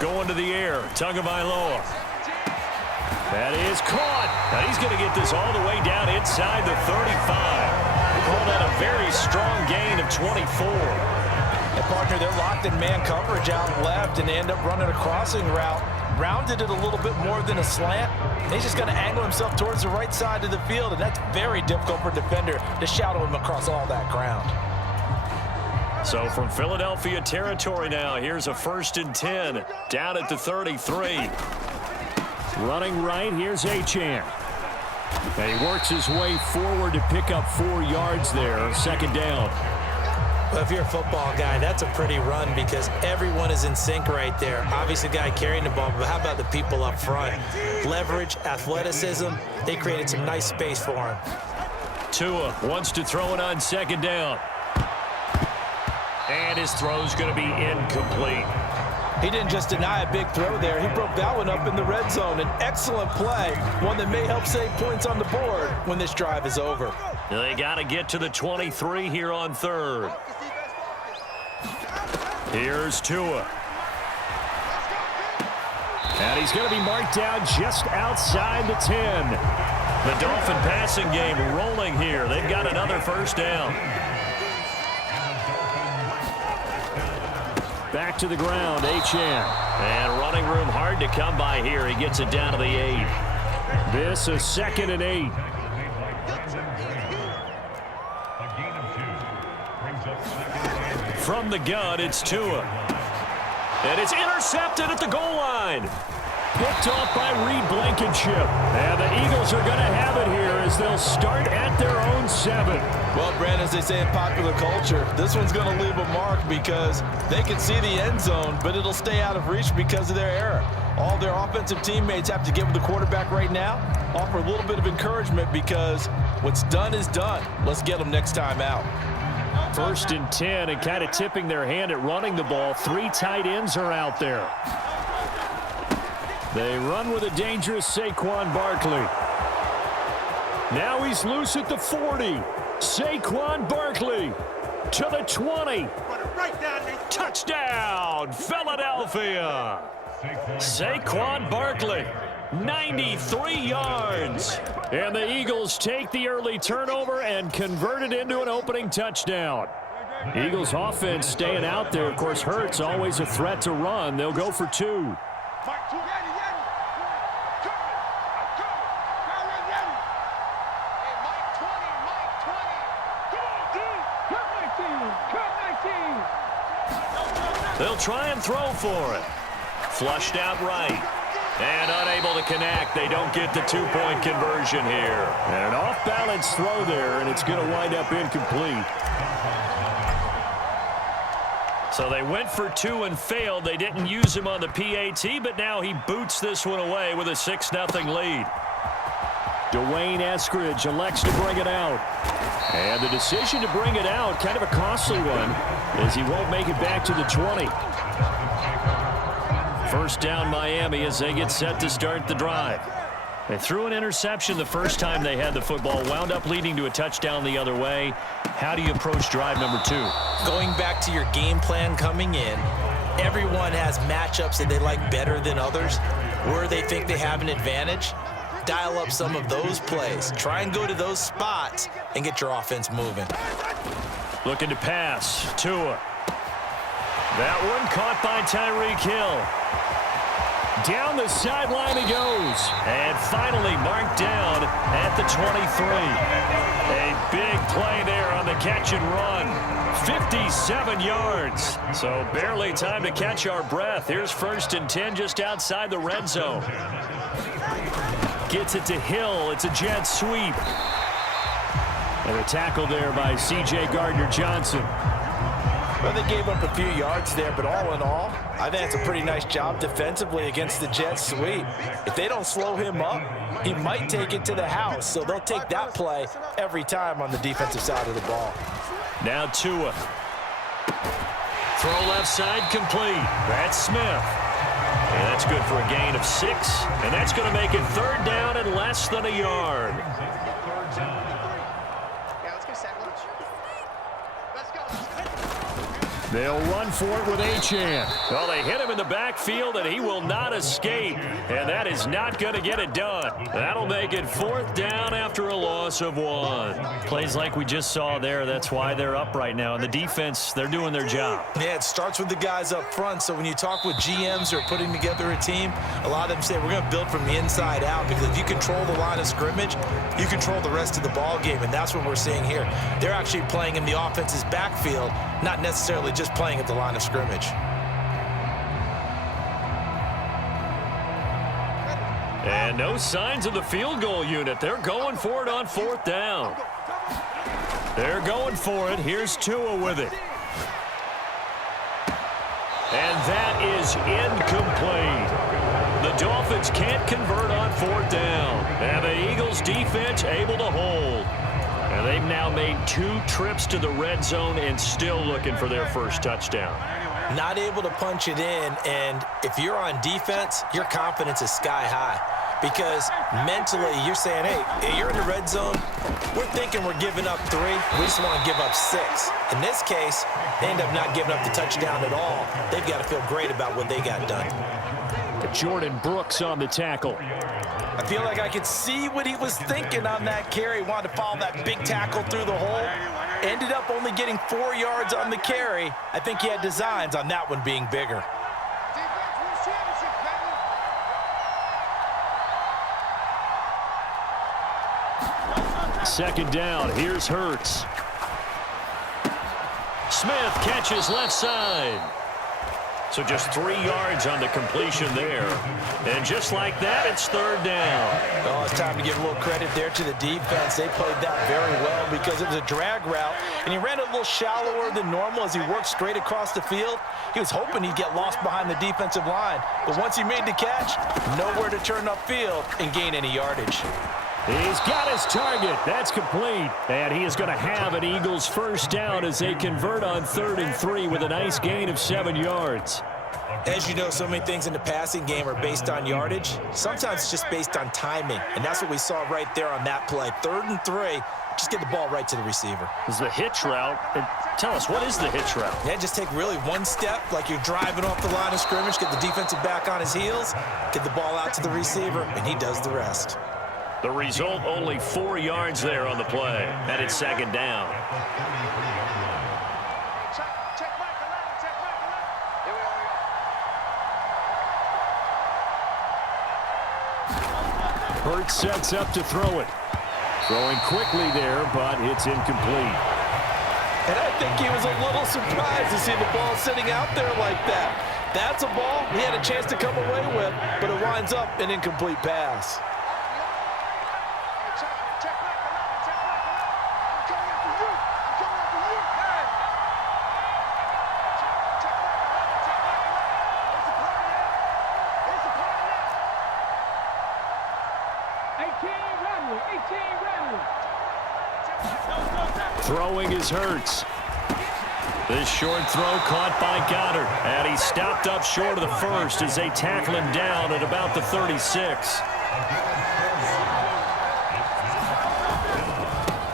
Going to the air. Tagovailoa. That is caught. Now he's going to get this all the way down inside the 35. Call that a very strong gain of 24. And partner, they're locked in man coverage out left, and they end up running a crossing route. Rounded it a little bit more than a slant. And he's just going to angle himself towards the right side of the field, and that's very difficult for a defender to shadow him across all that ground. So from Philadelphia territory now, here's a 1st and 10 down at the 33. Running right, here's Achane. And he works his way forward to pick up 4 yards there. 2nd down. Well, if you're a football guy, that's a pretty run because everyone is in sync right there. Obviously, the guy carrying the ball, but how about the people up front? Leverage, athleticism, they created some nice space for him. Tua wants to throw it on 2nd down. And his throw's going to be incomplete. He didn't just deny a big throw there. He broke that one up in the red zone. An excellent play, one that may help save points on the board when this drive is over. They got to get to the 23 here on 3rd. Here's Tua. And he's going to be marked down just outside the 10. The Dolphin passing game rolling here. They've got another 1st down. Back to the ground, Achane. And running room hard to come by here. He gets it down to the 8. This is 2nd and 8. From the gun, it's Tua. And it's intercepted at the goal line. Picked off by Reed Blankenship. And the Eagles are going to have it here as they'll start at their own 7. Well, Brandon, as they say in popular culture, this one's going to leave a mark because they can see the end zone, but it'll stay out of reach because of their error. All their offensive teammates have to give the quarterback right now, offer a little bit of encouragement because what's done is done. Let's get them next time out. 1st and 10, and kind of tipping their hand at running the ball. 3 tight ends are out there. They run with a dangerous Saquon Barkley. Now he's loose at the 40. Saquon Barkley to the 20. Touchdown, Philadelphia. Saquon Barkley, 93 yards. And the Eagles take the early turnover and convert it into an opening touchdown. Eagles offense staying out there. Of course, Hurts always a threat to run. They'll go for 2. They'll try and throw for it. Flushed out right. And unable to connect. They don't get the 2-point conversion here. And an off-balance throw there, and it's going to wind up incomplete. So they went for 2 and failed. They didn't use him on the PAT, but now he boots this one away with a 6-0 lead. Dwayne Eskridge elects to bring it out. And the decision to bring it out, kind of a costly one, as he won't make it back to the 20. 1st down Miami as they get set to start the drive. They threw an interception the first time they had the football, wound up leading to a touchdown the other way. How do you approach drive number 2? Going back to your game plan coming in, everyone has matchups that they like better than others. Where they think they have an advantage, dial up some of those plays. Try and go to those spots and get your offense moving. Looking to pass. Tua. That one caught by Tyreek Hill. Down the sideline he goes. And finally marked down at the 23. A big play there on the catch and run. 57 yards. So barely time to catch our breath. Here's 1st and 10 just outside the red zone. Gets it to Hill. It's a jet sweep. And a tackle there by C.J. Gardner-Johnson. Well, they gave up a few yards there, but all in all, I think it's a pretty nice job defensively against the jet sweep. If they don't slow him up, he might take it to the house, so they'll take that play every time on the defensive side of the ball. Now Tua. Throw left side complete. That's Smith. And that's good for a gain of 6. And that's going to make it 3rd down and less than a yard. They'll run for it with Achane. Well, they hit him in the backfield, and he will not escape. And that is not going to get it done. That'll make it 4th down after a loss of 1. Plays like we just saw there. That's why they're up right now. And the defense, they're doing their job. Yeah, it starts with the guys up front. So when you talk with GMs who are putting together a team, a lot of them say we're going to build from the inside out, because if you control the line of scrimmage, you control the rest of the ball game, and that's what we're seeing here. They're actually playing in the offense's backfield, not necessarily just playing at the line of scrimmage. And no signs of the field goal unit. They're going for it on 4th down. They're going for it. Here's Tua with it. And that is incomplete. The Dolphins can't convert on 4th down. And the Eagles defense able to hold. And they've now made 2 trips to the red zone and still looking for their first touchdown. Not able to punch it in, and if you're on defense, your confidence is sky high. Because mentally, you're saying, hey, you're in the red zone. We're thinking we're giving up 3. We just want to give up 6. In this case, they end up not giving up the touchdown at all. They've got to feel great about what they got done. Jordan Brooks on the tackle. I feel like I could see what he was thinking on that carry. Wanted to follow that big tackle through the hole. Ended up only getting 4 yards on the carry. I think he had designs on that one being bigger. Second down. Here's Hurts. Smith catches left side. So just 3 yards on the completion there. And just like that, it's 3rd down. Oh, it's time to give a little credit there to the defense. They played that very well because it was a drag route, and he ran a little shallower than normal as he worked straight across the field. He was hoping he'd get lost behind the defensive line. But once he made the catch, nowhere to turn upfield and gain any yardage. He's got his target. That's complete. And he is going to have an Eagles first down as they convert on 3rd and 3 with a nice gain of 7 yards. As you know, so many things in the passing game are based on yardage. Sometimes it's just based on timing. And that's what we saw right there on that play. 3rd and 3. Just get the ball right to the receiver. This is the hitch route. And tell us, what is the hitch route? Yeah, just take really one step like you're driving off the line of scrimmage, get the defensive back on his heels, get the ball out to the receiver, and he does the rest. The result, only 4 yards there on the play. And it's 2nd down. Hurts sets up to throw it. Throwing quickly there, but it's incomplete. And I think he was a little surprised to see the ball sitting out there like that. That's a ball he had a chance to come away with, but it winds up an incomplete pass. Throwing is Hurts. This short throw caught by Goddard. And he stopped up short of the first as they tackle him down at about the 36.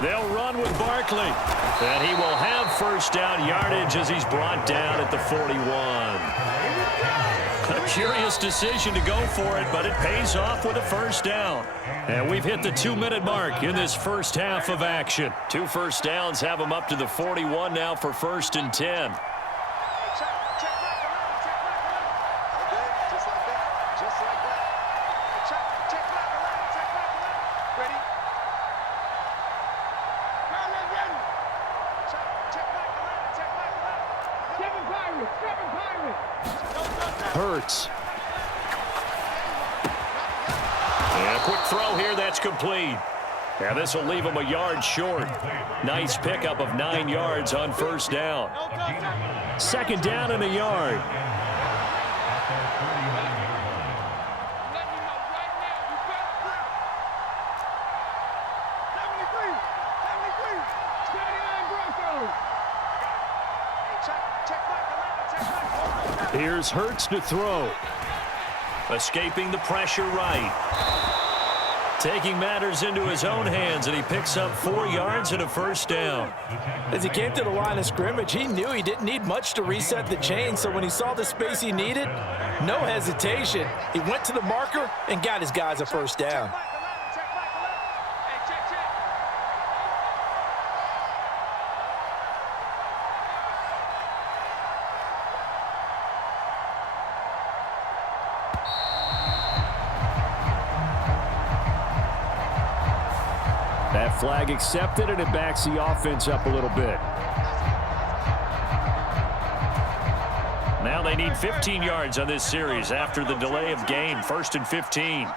They'll run with Barkley. And he will have first down yardage as he's brought down at the 41. A curious decision to go for it, but it pays off with a first down. And we've hit the 2-minute mark in this first half of action. 2 first downs have them up to the 41 now for 1st and 10. Hurts. And a quick throw here, that's complete. And this will leave him a yard short. Nice pickup of 9 yards on first down. 2nd down and a yard. Here's Hurts to throw. Escaping the pressure right. taking matters into his own hands, and he picks up 4 yards and a first down. As he came to the line of scrimmage, he knew he didn't need much to reset the chain, so when he saw the space he needed, no hesitation. He went to the marker and got his guys a first down. That flag accepted, and it backs the offense up a little bit. Now they need 15 yards on this series after the delay of game. 1st and 15.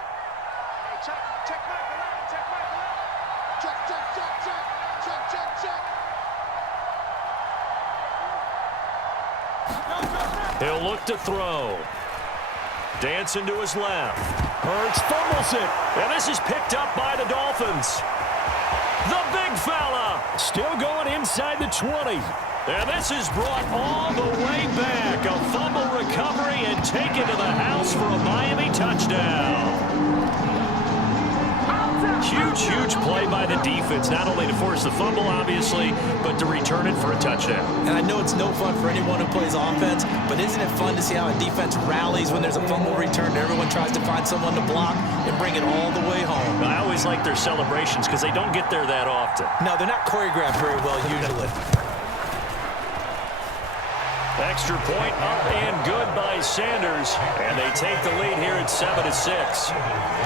He'll look to throw. Dancing to his left. Hurts fumbles it. And this is picked up by the Dolphins. The big fella. Still going inside the 20. And this is brought all the way back. A fumble recovery and taken to the house for a Miami touchdown. Huge play by the defense, not only to force the fumble, obviously, but to return it for a touchdown. And I know it's no fun for anyone who plays offense, but isn't it fun to see how a defense rallies when there's a fumble return and everyone tries to find someone to block and bring it all the way home? I always like their celebrations because they don't get there that often. No, they're not choreographed very well usually. Extra point up and good by Sanders, and they take the lead here at 7-6.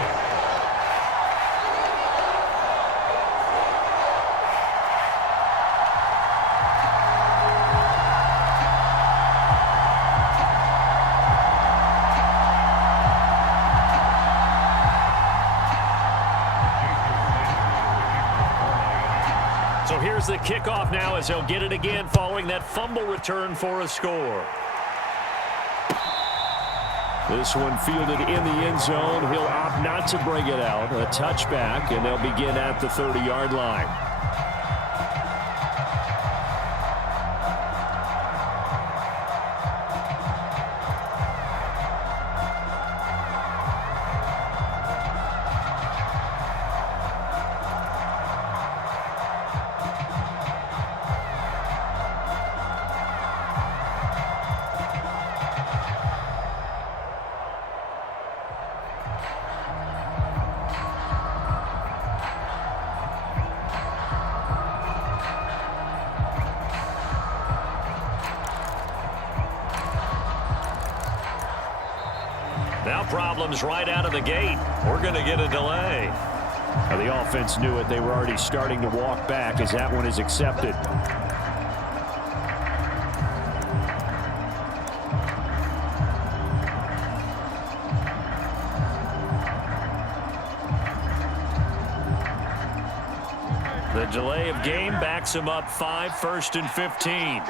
So here's the kickoff now as they'll get it again following that fumble return for a score. This one fielded in the end zone. He'll opt not to bring it out. A touchback, and they'll begin at the 30-yard line. Now problems right out of the gate. We're going to get a delay. Now the offense knew it. They were already starting to walk back as that one is accepted. The delay of game backs him up 5, 1st and 15.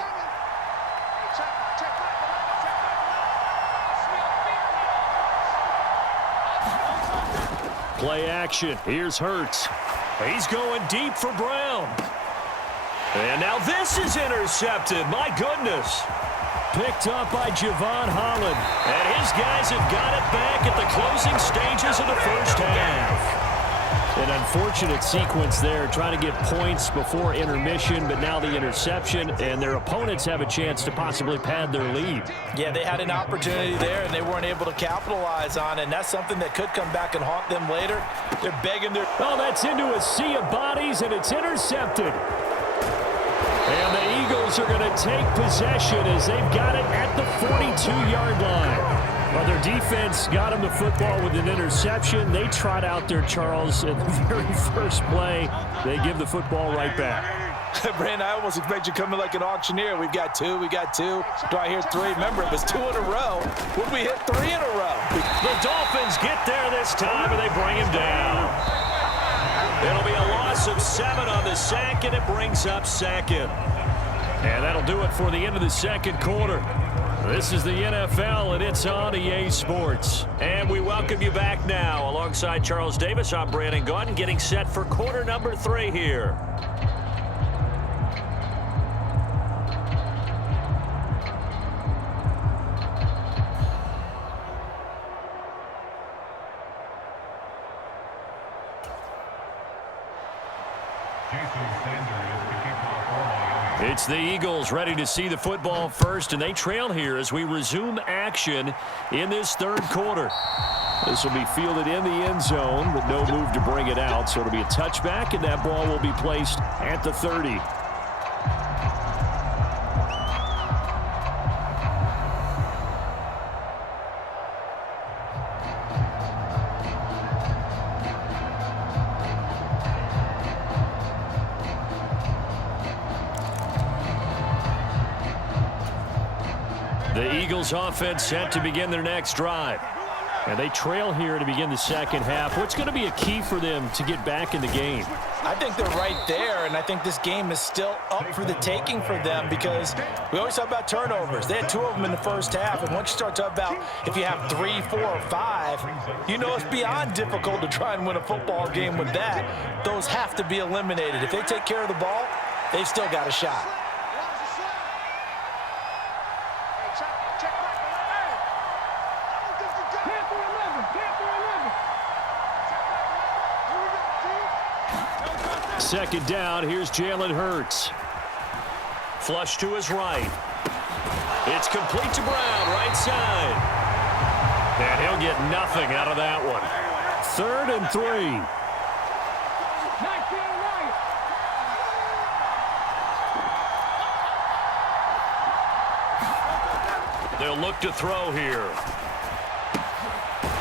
Play action. Here's Hurts. He's going deep for Brown. And now this is intercepted. My goodness. Picked up by Javon Holland. And his guys have got it back at the closing stages of the first half. An unfortunate sequence there, trying to get points before intermission, but now the interception, and their opponents have a chance to possibly pad their lead. Yeah, they had an opportunity there, and they weren't able to capitalize on it, and that's something that could come back and haunt them later. They're begging their... Oh, that's into a sea of bodies, and it's intercepted. And the Eagles are going to take possession as they've got it at the 42-yard line. Well, their defense got them the football with an interception. They trot out there, Charles, in the very first play. They give the football right back. Brandon, I almost expect you coming like an auctioneer. We've got two. Do I hear three? Remember, it was 2 in a row. Would we hit 3 in a row? The Dolphins get there this time, and they bring him down. It'll be a loss of 7 on the sack, and it brings up 2nd. And that'll do it for the end of the second quarter. This is the NFL, and it's on EA Sports. And we welcome you back now. Alongside Charles Davis, I'm Brandon Gaudin, getting set for quarter number 3 here. It's the Eagles ready to see the football first, and they trail here as we resume action in this third quarter. This will be fielded in the end zone, but no move to bring it out, so it'll be a touchback, and that ball will be placed at the 30. The Eagles offense set to begin their next drive. And they trail here to begin the second half. What's going to be a key for them to get back in the game? I think they're right there, and I think this game is still up for the taking for them because we always talk about turnovers. They had 2 of them in the first half, and once you start talking about if you have 3, 4, or 5, you know it's beyond difficult to try and win a football game with that. Those have to be eliminated. If they take care of the ball, they've still got a shot. Second down, here's Jalen Hurts. Flush to his right. It's complete to Brown, right side. And he'll get nothing out of that one. 3rd and 3. They'll look to throw here.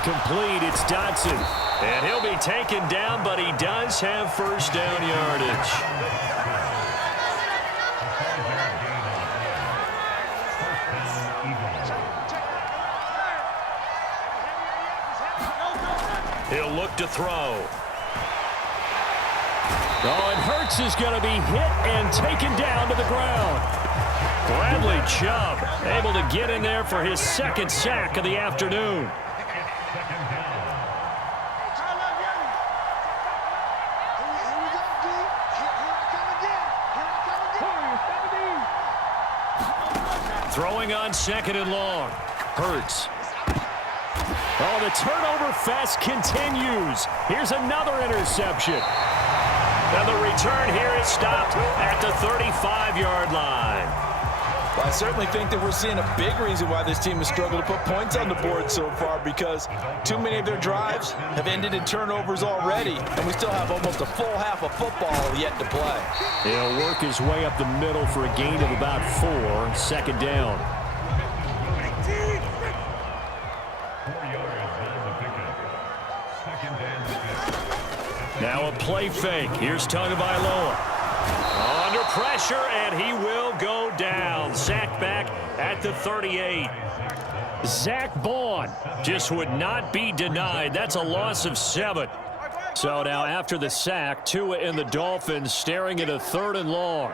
Complete, it's Dotson. And he'll be taken down, but he does have first down yardage. He'll look to throw. Oh, and Hurts is going to be hit and taken down to the ground. Bradley Chubb able to get in there for his 2nd sack of the afternoon. Throwing on 2nd and long. Hurts. Oh, the turnover fest continues. Here's another interception. And the return here is stopped at the 35-yard line. Well, I certainly think that we're seeing a big reason why this team has struggled to put points on the board so far, because too many of their drives have ended in turnovers already, and we still have almost a full half of football yet to play. He'll work his way up the middle for a gain of about 4. 2nd down. Now a play fake. Here's Tagovailoa. Under pressure, and he will go down. Sacked back at the 38. Zach Bond just would not be denied. That's a loss of 7. So now after the sack, Tua and the Dolphins staring at a 3rd and long.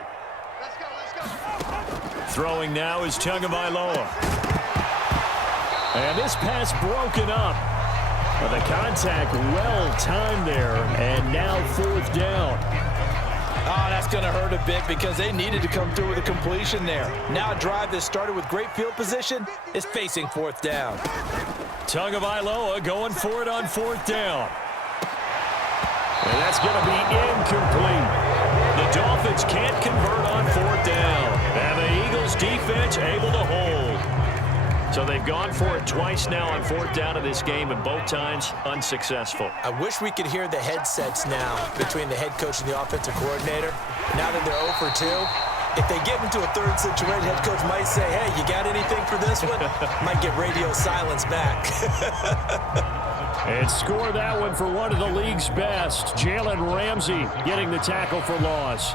Throwing now is Tagovailoa. And this pass broken up. Well, the contact well-timed there, and now 4th down. Oh, that's going to hurt a bit because they needed to come through with a completion there. Now a drive that started with great field position is facing 4th down. Tagovailoa going for it on 4th down. And that's going to be incomplete. The Dolphins can't convert on 4th down. And the Eagles defense able to hold. So they've gone for it twice now on 4th down in this game, and both times unsuccessful. I wish we could hear the headsets now between the head coach and the offensive coordinator. Now that they're 0 for 2, if they get into a 3rd situation, head coach might say, hey, you got anything for this one? Might get radio silence back. And score that one for one of the league's best. Jalen Ramsey getting the tackle for loss.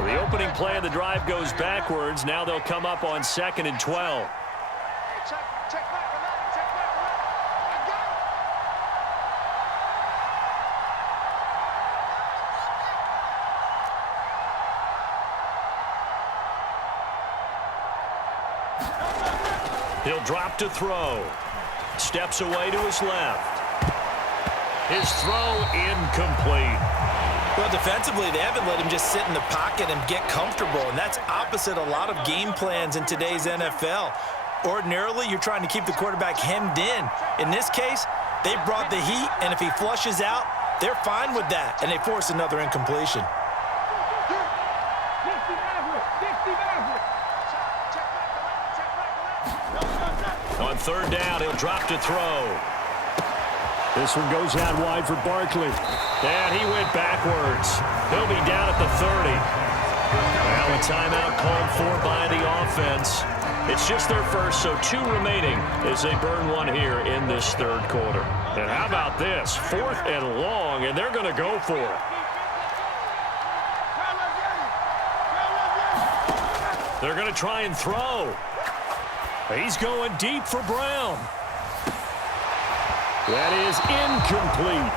The opening play of the drive goes backwards. Now they'll come up on 2nd and 12. He'll drop to throw. Steps away to his left. His throw incomplete. Well, defensively, they haven't let him just sit in the pocket and get comfortable, and that's opposite a lot of game plans in today's NFL. Ordinarily, you're trying to keep the quarterback hemmed in. In this case, they brought the heat, and if he flushes out, they're fine with that, and they force another incompletion. On third down, he'll drop to throw. This one goes out wide for Barkley. And he went backwards. He'll be down at the 30. Now a timeout called for by the offense. It's just their first, so 2 remaining as they burn one here in this third quarter. And how about this? 4th and long, and they're going to go for it. They're going to try and throw. He's going deep for Brown. That is incomplete.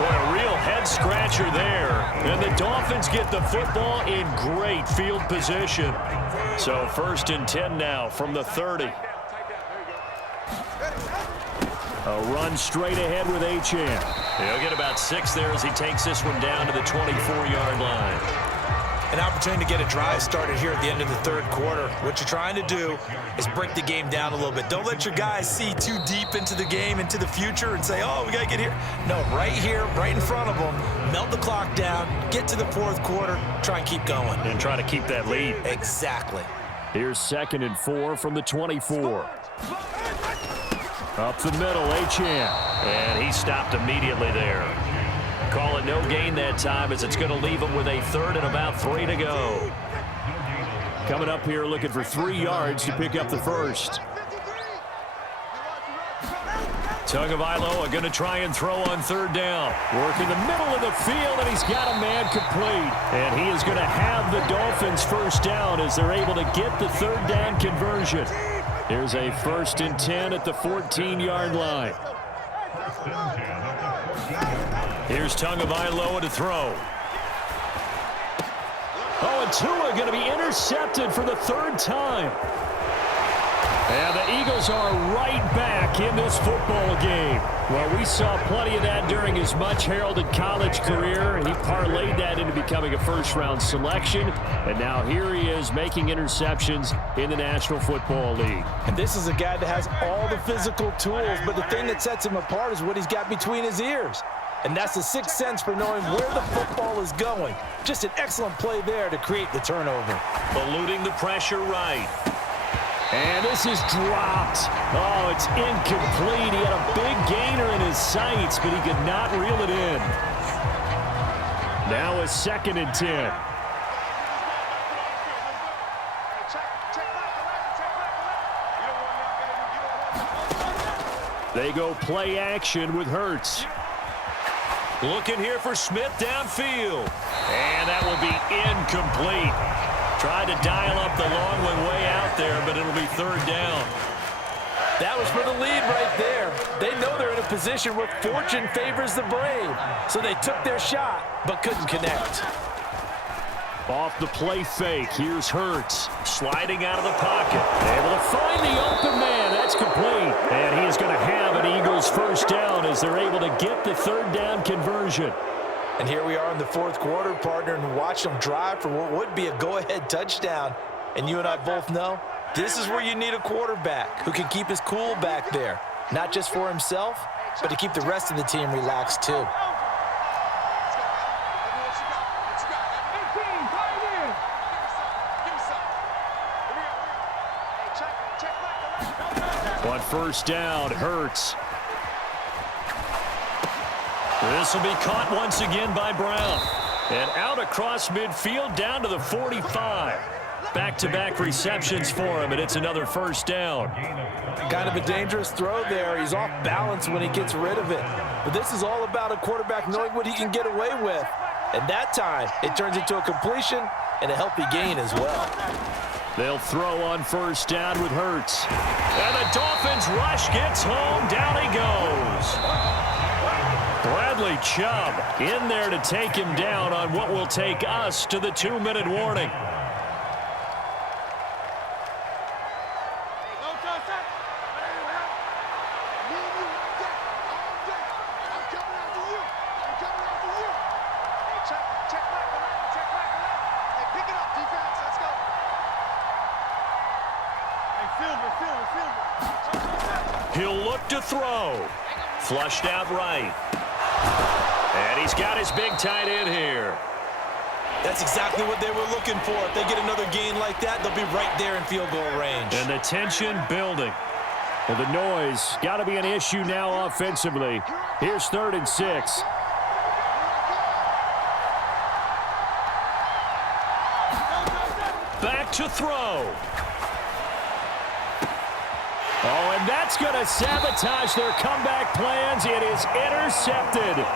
Boy, a real head-scratcher there. And the Dolphins get the football in great field position. So 1st and 10 now from the 30. A run straight ahead with Achane. He'll get about 6 there as he takes this one down to the 24-yard line. An opportunity to get a drive started here at the end of the third quarter. What you're trying to do is break the game down a little bit. Don't let your guys see too deep into the game, into the future, and say, oh, we got to get here. No, right here, right in front of them, melt the clock down, get to the fourth quarter, try and keep going. And try to keep that lead. Exactly. Here's 2nd and 4 from the 24. Up the middle, Achane. And he stopped immediately there. Call it no gain that time as it's going to leave him with a 3rd and about 3 to go. Coming up here looking for 3 yards to pick up the first. Tagovailoa going to try and throw on 3rd down. Work in the middle of the field, and he's got a man complete. And he is going to have the Dolphins first down as they're able to get the 3rd down conversion. Here's a 1st and 10 at the 14-yard line. Here's Tagovailoa to throw. Oh, and Tua going to be intercepted for the 3rd time. And the Eagles are right back in this football game. Well, we saw plenty of that during his much-heralded college career. He parlayed that into becoming a first-round selection. And now here he is making interceptions in the National Football League. And this is a guy that has all the physical tools, but the thing that sets him apart is what he's got between his ears. And that's the sixth sense for knowing where the football is going. Just an excellent play there to create the turnover. Eluding the pressure right. And this is dropped. Oh, it's incomplete. He had a big gainer in his sights, but he could not reel it in. Now a 2nd and 10. They go play action with Hurts. Looking here for Smith downfield. And that will be incomplete. Tried to dial up the long one way out there, but it'll be 3rd down. That was for the lead right there. They know they're in a position where fortune favors the brave. So they took their shot, but couldn't connect. Off the play fake, here's Hurts. Sliding out of the pocket. Able to find the open man. That's complete. And he is going to have an Eagles first down as they're able to get the 3rd down conversion. And here we are in the fourth quarter, partner, and watch them drive for what would be a go-ahead touchdown. And you and I both know this is where you need a quarterback who can keep his cool back there. Not just for himself, but to keep the rest of the team relaxed too. On 1st down, Hurts. This will be caught once again by Brown. And out across midfield down to the 45. Back-to-back receptions for him, and it's another first down. Kind of a dangerous throw there. He's off balance when he gets rid of it. But this is all about a quarterback knowing what he can get away with. And that time, it turns into a completion and a healthy gain as well. They'll throw on 1st down with Hurts. And the Dolphins rush gets home. Down he goes. Bradley Chubb in there to take him down on what will take us to the 2-minute warning. Silver. He'll look to throw. Flushed out right. And he's got his big tight end here. That's exactly what they were looking for. If they get another gain like that, they'll be right there in field goal range. And the tension building. Well, the noise got to be an issue now offensively. Here's 3rd and 6. Back to throw. Oh, and that's going to sabotage their comeback plans. It is intercepted.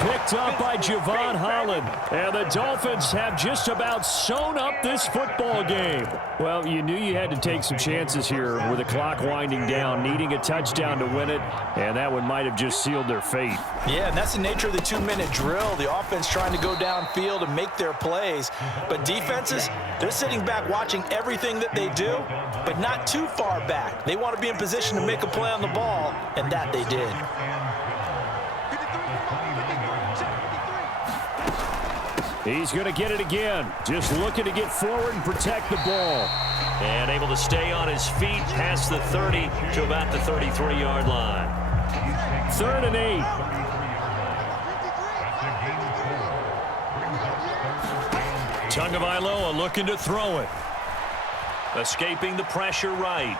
Picked up by Javon Holland. And the Dolphins have just about sewn up this football game. Well, you knew you had to take some chances here with the clock winding down, needing a touchdown to win it, and that one might have just sealed their fate. Yeah, and that's the nature of the 2-minute drill. The offense trying to go downfield and make their plays. But defenses, they're sitting back watching everything that they do, but not too far back. They want to be in position to make a play on the ball, and that they did. He's going to get it again. Just looking to get forward and protect the ball. And able to stay on his feet past the 30 to about the 33-yard line. 3rd and 8. Tagovailoa looking to throw it. Escaping the pressure right.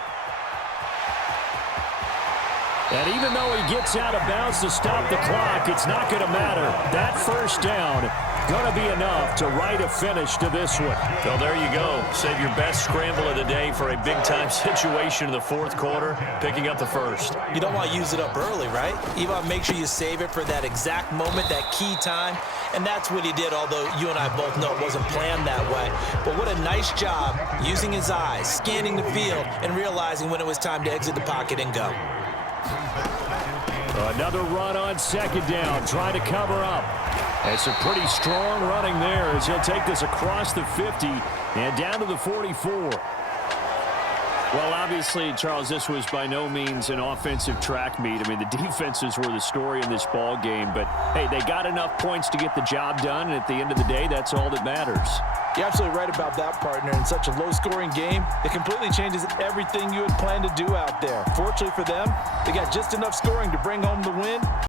And even though he gets out of bounds to stop the clock, it's not going to matter. That first down going to be enough to write a finish to this one. Well, there you go. Save your best scramble of the day for a big-time situation in the 4th quarter, picking up the first. You don't want to use it up early, right? You want to make sure you save it for that exact moment, that key time. And that's what he did, although you and I both know it wasn't planned that way. But what a nice job using his eyes, scanning the field, and realizing when it was time to exit the pocket and go. Another run on 2nd down, trying to cover up. That's a pretty strong running there as he'll take this across the 50 and down to the 44. Well, obviously, Charles, this was by no means an offensive track meet. I mean, the defenses were the story in this ball game. But, hey, they got enough points to get the job done, and at the end of the day, that's all that matters. You're absolutely right about that, partner. In such a low-scoring game, it completely changes everything you had planned to do out there. Fortunately for them, they got just enough scoring to bring home the win.